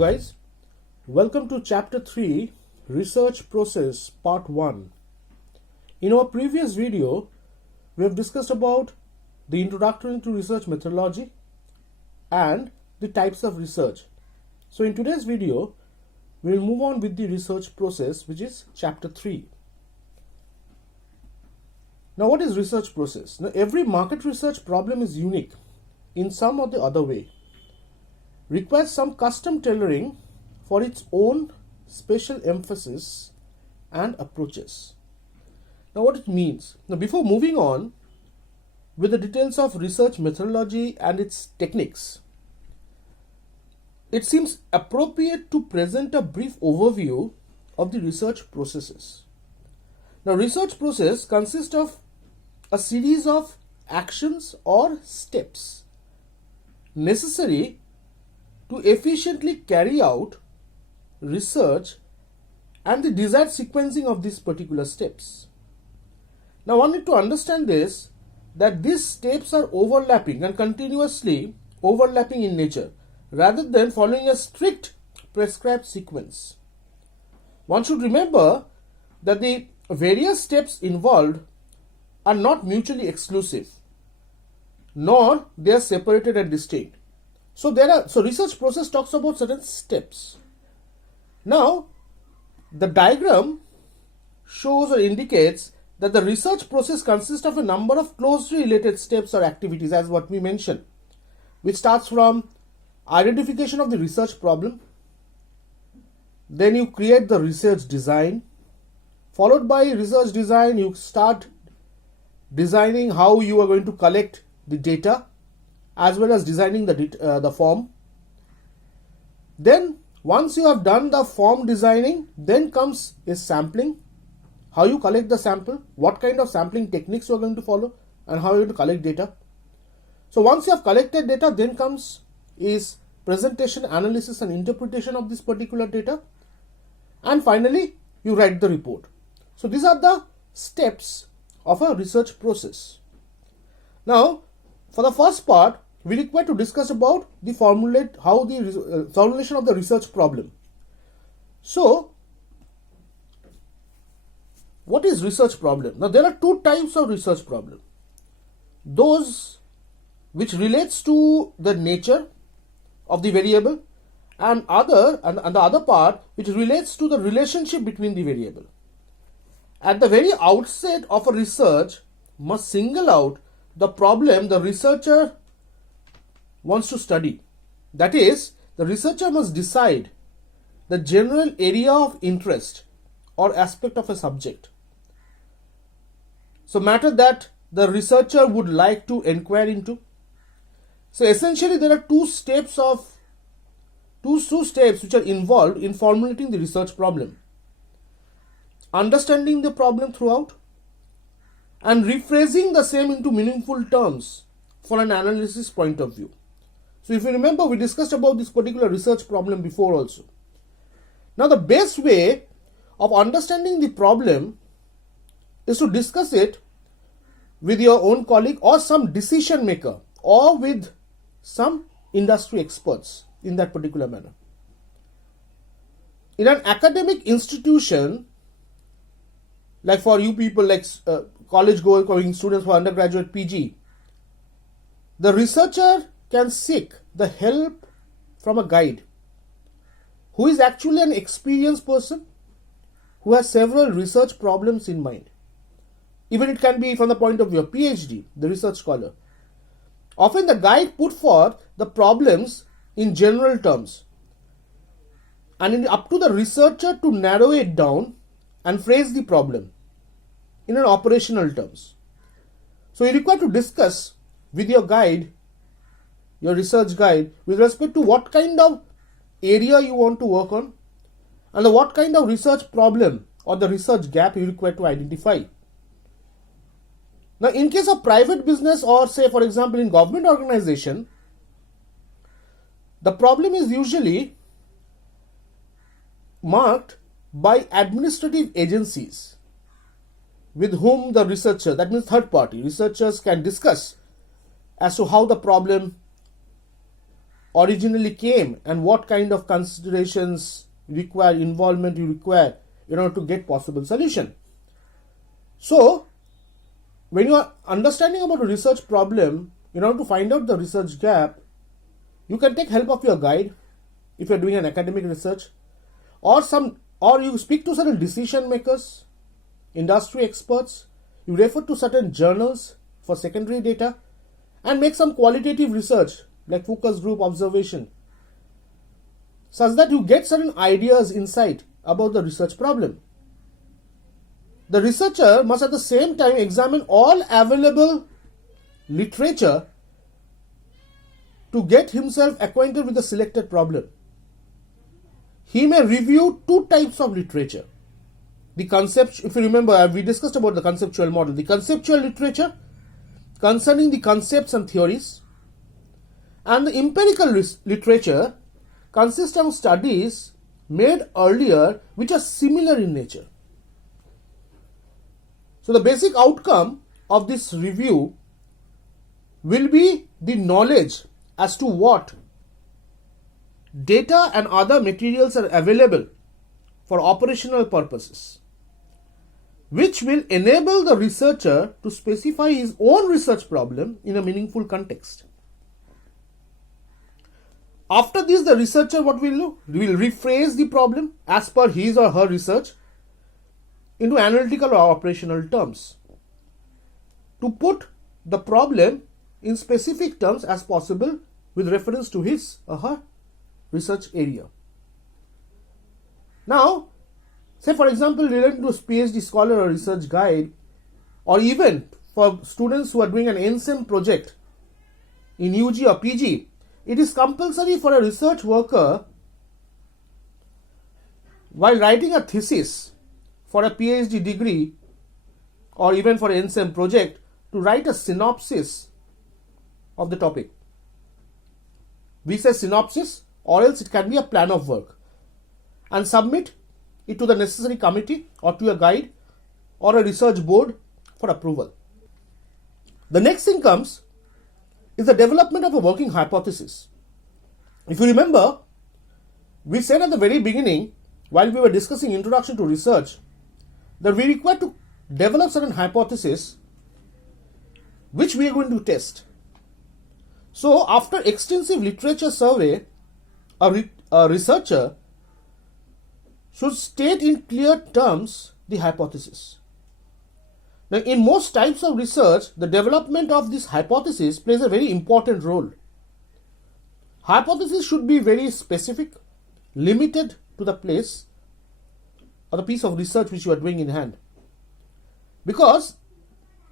guys, welcome to chapter 3 Research Process Part 1. In our previous video, we have discussed about the introduction to research methodology and the types of research. So in today's video, we will move on with the research process, which is chapter 3. Now what is research process? Now every market research problem is unique in some or the other way, requires some custom tailoring for its own special emphasis and approaches. Now what it means? Now before moving on with the details of research methodology and its techniques, it seems appropriate to present a brief overview of the research processes. Now research process consists of a series of actions or steps necessary to efficiently carry out research and the desired sequencing of these particular steps. Now one need to understand this, that these steps are overlapping and continuously overlapping in nature rather than following a strict prescribed sequence. One should remember that the various steps involved are not mutually exclusive, nor they are separated and distinct. So research process talks about certain steps. Now, the diagram shows or indicates that the research process consists of a number of closely related steps or activities, as what we mentioned, which starts from identification of the research problem. Then you create the research design. Followed by research design, you start designing how you are going to collect the data, as well as designing the form. Then once you have done the form designing, then comes is sampling, how you collect the sample, what kind of sampling techniques you are going to follow, and how you are going to collect data. So once you have collected data, then comes is presentation, analysis and interpretation of this particular data, and finally you write the report. So these are the steps of a research process. Now for the first part, we require to discuss about the formulation of the research problem. So, what is research problem? Now, there are two types of research problem. Those which relates to the nature of the variable, and the other part which relates to the relationship between the variable. At the very outset of a research, must single out the problem the researcher wants to study. That is, the researcher must decide the general area of interest or aspect of a subject. So matter that the researcher would like to inquire into. So essentially there are two steps which are involved in formulating the research problem. Understanding the problem throughout and rephrasing the same into meaningful terms for an analysis point of view. So if you remember, we discussed about this particular research problem before also. Now the best way of understanding the problem is to discuss it with your own colleague or some decision maker or with some industry experts in that particular manner. In an academic institution, like for you people like college going students for undergraduate PG, the researcher can seek the help from a guide who is actually an experienced person who has several research problems in mind. Even it can be from the point of view of PhD, the research scholar. Often the guide put forth the problems in general terms, and up to the researcher to narrow it down and phrase the problem in an operational terms. So you require to discuss with your guide, your research guide, with respect to what kind of area you want to work on and what kind of research problem or the research gap you require to identify. Now in case of private business or say for example in government organization, the problem is usually marked by administrative agencies with whom the researcher, that means third party researchers, can discuss as to how the problem originally came and what kind of considerations require, involvement you require in order to get possible solution. So, when you are understanding about a research problem, in order to find out the research gap, you can take help of your guide if you are doing an academic research, or you speak to certain decision makers, industry experts, you refer to certain journals for secondary data, and make some qualitative research like focus group observation, such that you get certain ideas, insight about the research problem. The researcher must at the same time examine all available literature to get himself acquainted with the selected problem. He may review two types of literature. The concept, if you remember, we discussed about the conceptual model. The conceptual literature concerning the concepts and theories, and the empirical literature consists of studies made earlier which are similar in nature. So the basic outcome of this review will be the knowledge as to what data and other materials are available for operational purposes, which will enable the researcher to specify his own research problem in a meaningful context. After this, the researcher what will do? Will rephrase the problem as per his or her research into analytical or operational terms to put the problem in specific terms as possible with reference to his or her research area. Now, say for example, related to a PhD scholar or research guide, or even for students who are doing an NSEM project in UG or PG, it is compulsory for a research worker while writing a thesis for a PhD degree or even for an NSEM project to write a synopsis of the topic. We say synopsis, or else it can be a plan of work, and submit it to the necessary committee or to a guide or a research board for approval. The next thing comes is the development of a working hypothesis. If you remember, we said at the very beginning, while we were discussing introduction to research, that we require to develop certain hypothesis which we are going to test. So, after extensive literature survey, a researcher should state in clear terms the hypothesis. Now, in most types of research, the development of this hypothesis plays a very important role. Hypothesis should be very specific, limited to the place or the piece of research which you are doing in hand, because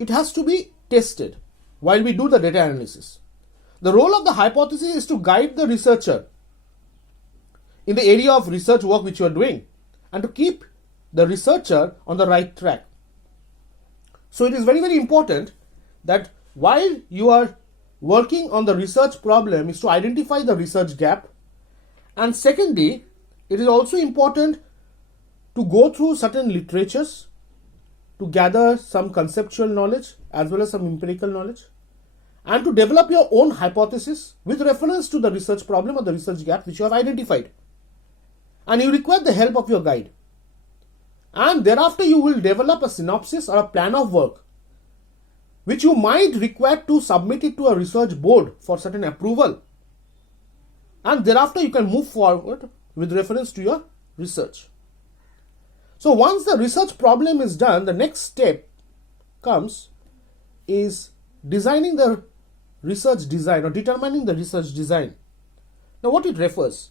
it has to be tested while we do the data analysis. The role of the hypothesis is to guide the researcher in the area of research work which you are doing and to keep the researcher on the right track. So it is very, very important that while you are working on the research problem is to identify the research gap, and secondly, it is also important to go through certain literatures to gather some conceptual knowledge as well as some empirical knowledge, and to develop your own hypothesis with reference to the research problem or the research gap which you have identified. And you require the help of your guide. And thereafter you will develop a synopsis or a plan of work which you might require to submit it to a research board for certain approval. And thereafter you can move forward with reference to your research. So once the research problem is done, the next step comes is designing the research design or determining the research design. Now what it refers?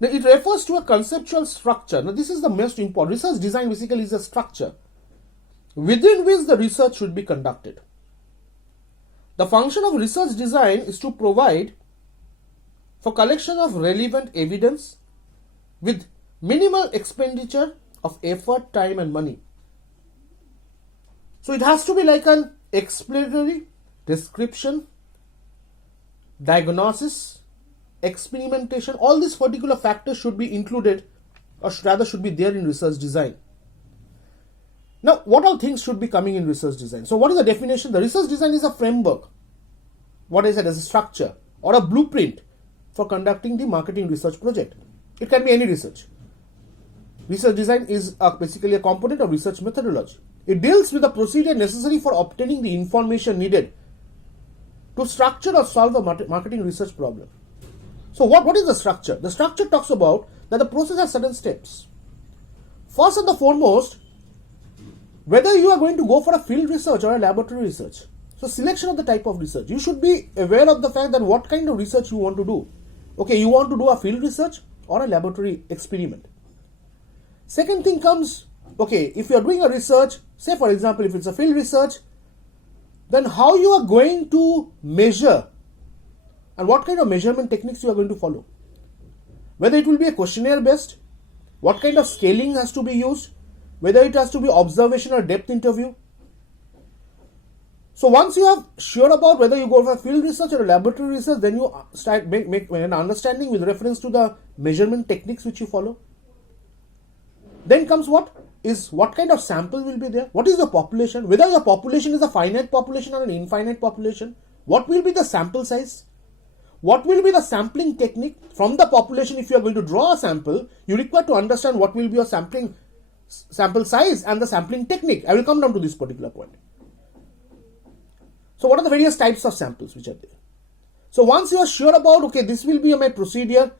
Now it refers to a conceptual structure. Now this is the most important. Research design basically is a structure within which the research should be conducted. The function of research design is to provide for collection of relevant evidence with minimal expenditure of effort, time and money. So it has to be like an explanatory, description, diagnosis, experimentation. All these particular factors should be included, or rather should be there in research design. Now, what all things should be coming in research design? So what is the definition? The research design is a framework, what I said, as a structure or a blueprint for conducting the marketing research project. It can be any research. Research design is basically a component of research methodology. It deals with the procedure necessary for obtaining the information needed to structure or solve a marketing research problem. So what is the structure? The structure talks about that the process has certain steps. First and the foremost, whether you are going to go for a field research or a laboratory research. So selection of the type of research. You should be aware of the fact that what kind of research you want to do. Okay, you want to do a field research or a laboratory experiment. Second thing comes, okay, if you are doing a research, say for example, if it's a field research, then how you are going to measure and what kind of measurement techniques you are going to follow. Whether it will be a questionnaire based, what kind of scaling has to be used, whether it has to be observation or depth interview. So once you are sure about whether you go for field research or laboratory research, then you start make an understanding with reference to the measurement techniques which you follow. Then comes what kind of sample will be there, what is the population, whether your population is a finite population or an infinite population, what will be the sample size, what will be the sampling technique from the population. If you are going to draw a sample, you require to understand what will be your sample size and the sampling technique. I will come down to this particular point. So what are the various types of samples which are there? So once you are sure about, okay, this will be my procedure,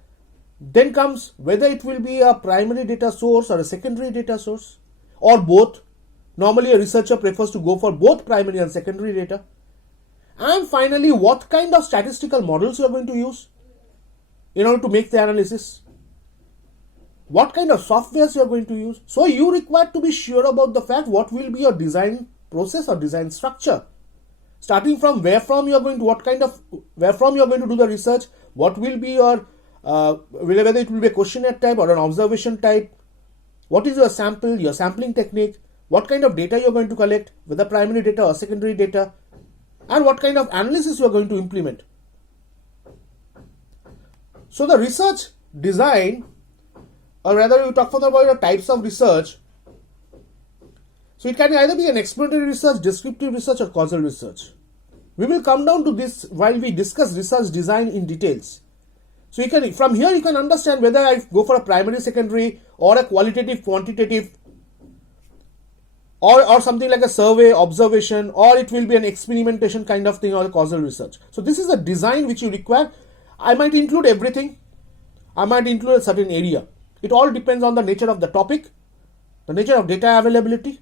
then comes whether it will be a primary data source or a secondary data source or both. Normally a researcher prefers to go for both primary and secondary data. And finally, what kind of statistical models you are going to use in order to make the analysis. What kind of softwares you are going to use. So you require to be sure about the fact what will be your design process or design structure. Starting from where from you are going to do the research, what will be your whether it will be a questionnaire type or an observation type, what is your sample, your sampling technique, what kind of data you are going to collect, whether primary data or secondary data, and what kind of analysis you are going to implement. So the research design, or rather you talk further about your types of research. So it can either be an exploratory research, descriptive research, or causal research. We will come down to this while we discuss research design in details. So you can, from here you can understand whether I go for a primary, secondary, or a qualitative, quantitative, or something like a survey, observation, or it will be an experimentation kind of thing, or a causal research. So this is a design which you require. I might include everything. I might include a certain area. It all depends on the nature of the topic, the nature of data availability,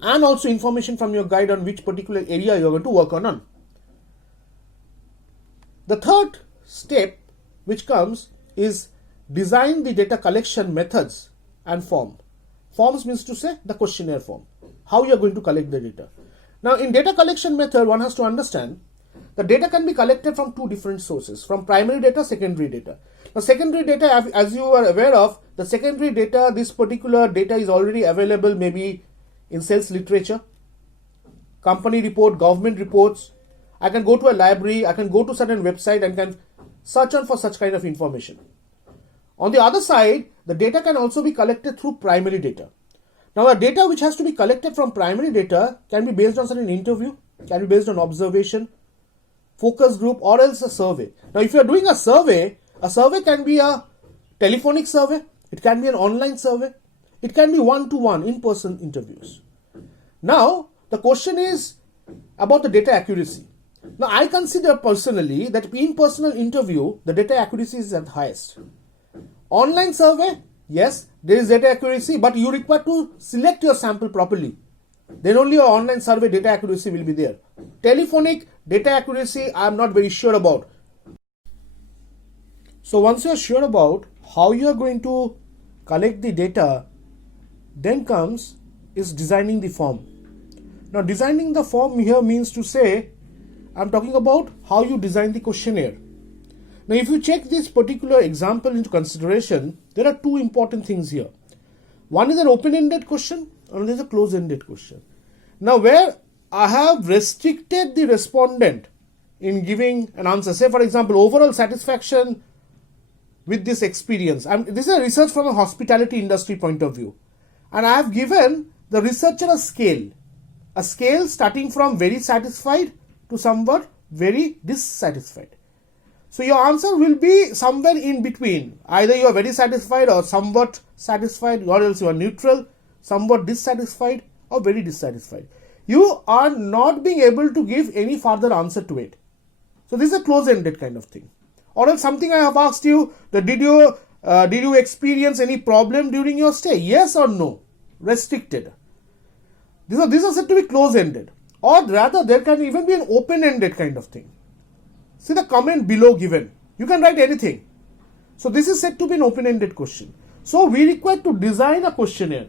and also information from your guide on which particular area you are going to work on. The third step which comes is design the data collection methods and form. Forms means to say the questionnaire form, how you are going to collect the data. Now in data collection method, one has to understand the data can be collected from two different sources, from primary data, secondary data. Now secondary data, as you are aware of, the secondary data, this particular data is already available maybe in sales literature, company report, government reports. I can go to a library, I can go to certain website and can search on for such kind of information. On the other side, the data can also be collected through primary data. Now the data which has to be collected from primary data can be based on certain interview, can be based on observation, focus group, or else a survey. Now if you are doing a survey can be a telephonic survey, it can be an online survey, it can be one-to-one in-person interviews. Now the question is about the data accuracy. Now I consider personally that in personal interview, the data accuracy is at the highest. Online survey, yes, there is data accuracy, but you require to select your sample properly. Then only your online survey data accuracy will be there. Telephonic data accuracy, I am not very sure about. So once you are sure about how you are going to collect the data, then comes is designing the form. Now designing the form here means to say, I am talking about how you design the questionnaire. Now if you check this particular example into consideration, there are two important things here. One is an open-ended question, another is a closed-ended question. Now where I have restricted the respondent in giving an answer, say for example, overall satisfaction with this experience. This is a research from a hospitality industry point of view. And I have given the researcher a scale starting from very satisfied to somewhat very dissatisfied. So your answer will be somewhere in between. Either you are very satisfied or somewhat satisfied, or else you are neutral, somewhat dissatisfied or very dissatisfied. You are not being able to give any further answer to it. So this is a close-ended kind of thing. Or else something I have asked you, that did you experience any problem during your stay? Yes or no? Restricted. These are said to be close-ended. Or rather, there can even be an open-ended kind of thing. See the comment below given. You can write anything. So this is said to be an open-ended question. So we require to design a questionnaire.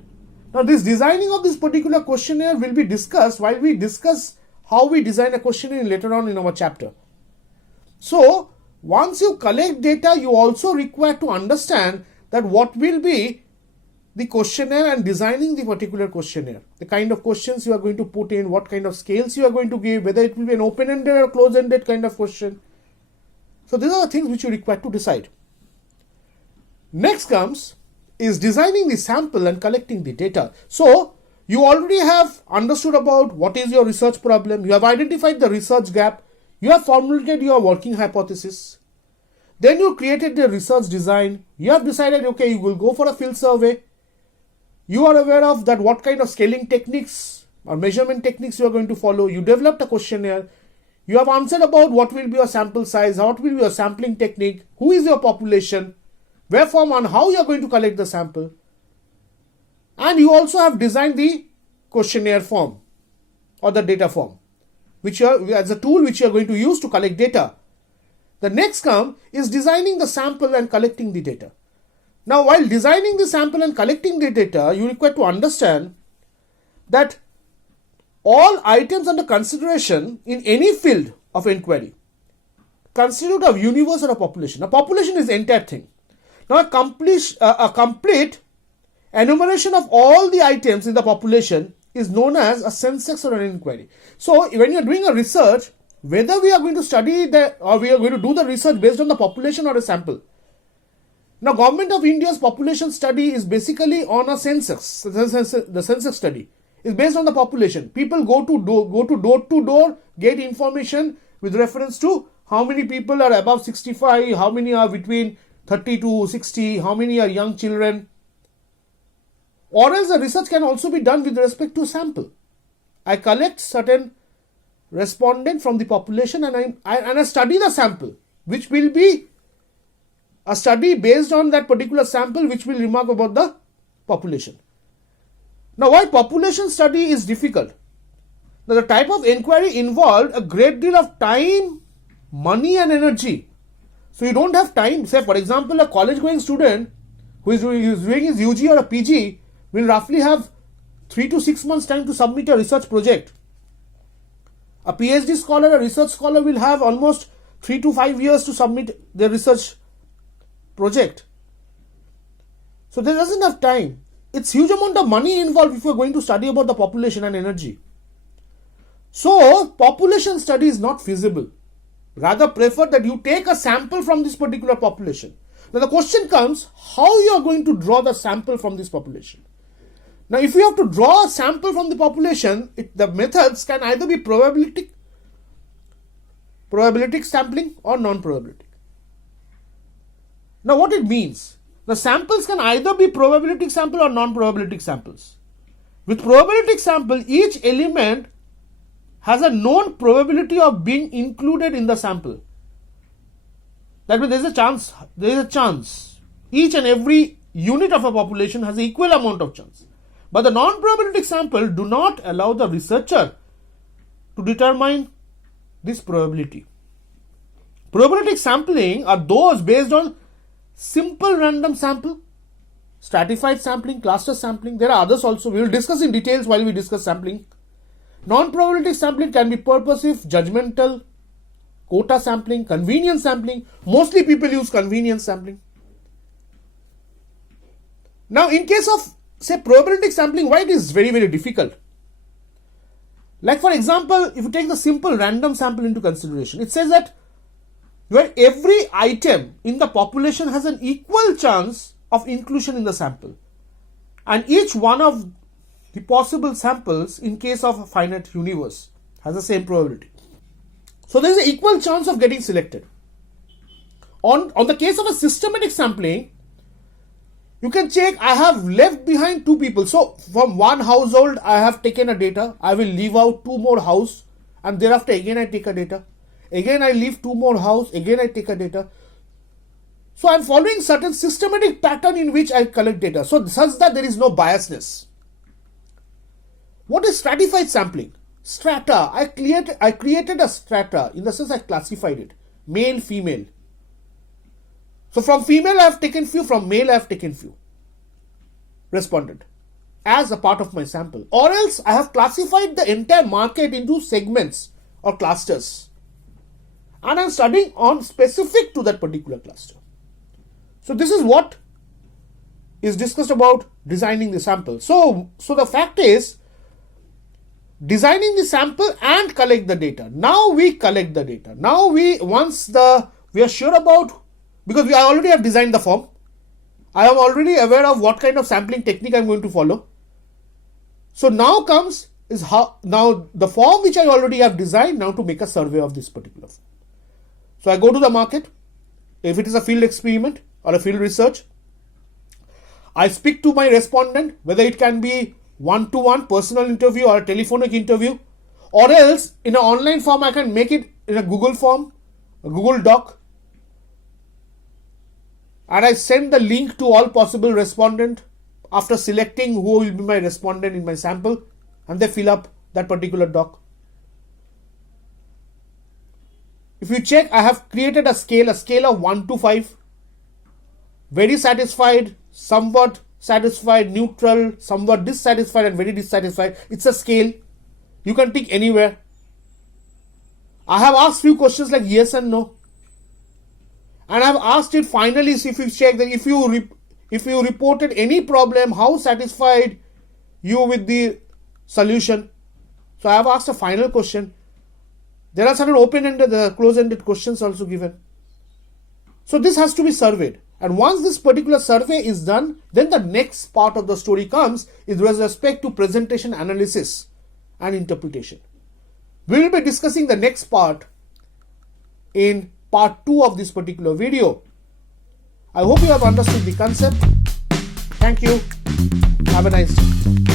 Now this designing of this particular questionnaire will be discussed while we discuss how we design a questionnaire later on in our chapter. So once you collect data, you also require to understand that what will be the questionnaire and designing the particular questionnaire. The kind of questions you are going to put in, what kind of scales you are going to give, whether it will be an open-ended or close-ended kind of question. So these are the things which you require to decide. Next comes is designing the sample and collecting the data. So you already have understood about what is your research problem. You have identified the research gap. You have formulated your working hypothesis. Then you created the research design. You have decided, okay, you will go for a field survey. You are aware of that what kind of scaling techniques or measurement techniques you are going to follow. You developed a questionnaire. You have answered about what will be your sample size, what will be your sampling technique, who is your population, where from and how you are going to collect the sample. And you also have designed the questionnaire form or the data form, which as a tool which you are going to use to collect data. The next come is designing the sample and collecting the data. Now, while designing the sample and collecting the data, you require to understand that all items under consideration in any field of inquiry constitute a universe or a population. A population is the entire thing. Now, a complete enumeration of all the items in the population is known as a sensex or an inquiry. So, when you are doing a research, whether we are going to study or we are going to do the research based on the population or a sample. Now, Government of India's population study is basically on a census. The census study is based on the population. People go to door, get information with reference to how many people are above 65, how many are between 30 to 60, how many are young children. Or else the research can also be done with respect to sample. I collect certain respondent from the population and I study the sample, which will be a study based on that particular sample which will remark about the population. Now, why population study is difficult? Now, the type of inquiry involved a great deal of time, money and energy. So, you don't have time. Say, for example, a college-going student who is doing his UG or a PG will roughly have 3 to 6 months time to submit a research project. A PhD scholar, a research scholar will have almost 3 to 5 years to submit their research project. So there doesn't have time. It's huge amount of money involved if you're going to study about the population and energy. So population study is not feasible. Rather prefer that you take a sample from this particular population. Now the question comes, how you are going to draw the sample from this population? Now if you have to draw a sample from the population, the methods can either be probabilistic sampling or non-probabilistic. Now what it means? The samples can either be probabilistic sample or non-probabilistic samples. With probabilistic sample, each element has a known probability of being included in the sample. That means there is a chance. Each and every unit of a population has an equal amount of chance. But the non-probabilistic sample do not allow the researcher to determine this probability. Probabilistic sampling are those based on simple random sample, stratified sampling, cluster sampling. There are others also. We will discuss in details while we discuss sampling. Non-probabilistic sampling can be purposive, judgmental, quota sampling, convenience sampling. Mostly people use convenience sampling. Now, in case of, say, probabilistic sampling, why it is very, very difficult? Like, for example, if you take the simple random sample into consideration, it says that where every item in the population has an equal chance of inclusion in the sample, and each one of the possible samples in case of a finite universe has the same probability. So there is an equal chance of getting selected. On the case of a systematic sampling, you can check I have left behind two people. So from one household, I have taken a data. I will leave out two more house, and thereafter again I take a data. Again I leave two more house. Again I take a data. So I'm following certain systematic pattern in which I collect data. So such that there is no biasness. What is stratified sampling? Strata. I created a strata. In the sense I classified it. Male, female. So from female I have taken few, from male I have taken few respondent as a part of my sample. Or else I have classified the entire market into segments or clusters. And I am studying on specific to that particular cluster. So this is what is discussed about designing the sample. So the fact is, designing the sample and collect the data. Now we collect the data. Now we are sure about, because we already have designed the form. I am already aware of what kind of sampling technique I am going to follow. So now comes is how now the form which I already have designed now to make a survey of this particular form. So I go to the market. If it is a field experiment or a field research, I speak to my respondent, whether it can be one-to-one personal interview or a telephonic interview, or else in an online form I can make it in a Google form, a Google Doc, and I send the link to all possible respondent after selecting who will be my respondent in my sample, and they fill up that particular doc. If you check, I have created a scale of 1 to 5. Very satisfied, somewhat satisfied, neutral, somewhat dissatisfied, and very dissatisfied. It's a scale. You can pick anywhere. I have asked few questions like yes and no. And I have asked it finally, if you check that if you reported any problem, how satisfied you with the solution. So I have asked a final question. There are certain open-ended, close-ended questions also given. So this has to be surveyed. And once this particular survey is done, then the next part of the story comes is with respect to presentation analysis and interpretation. We will be discussing the next part in part 2 of this particular video. I hope you have understood the concept. Thank you. Have a nice day.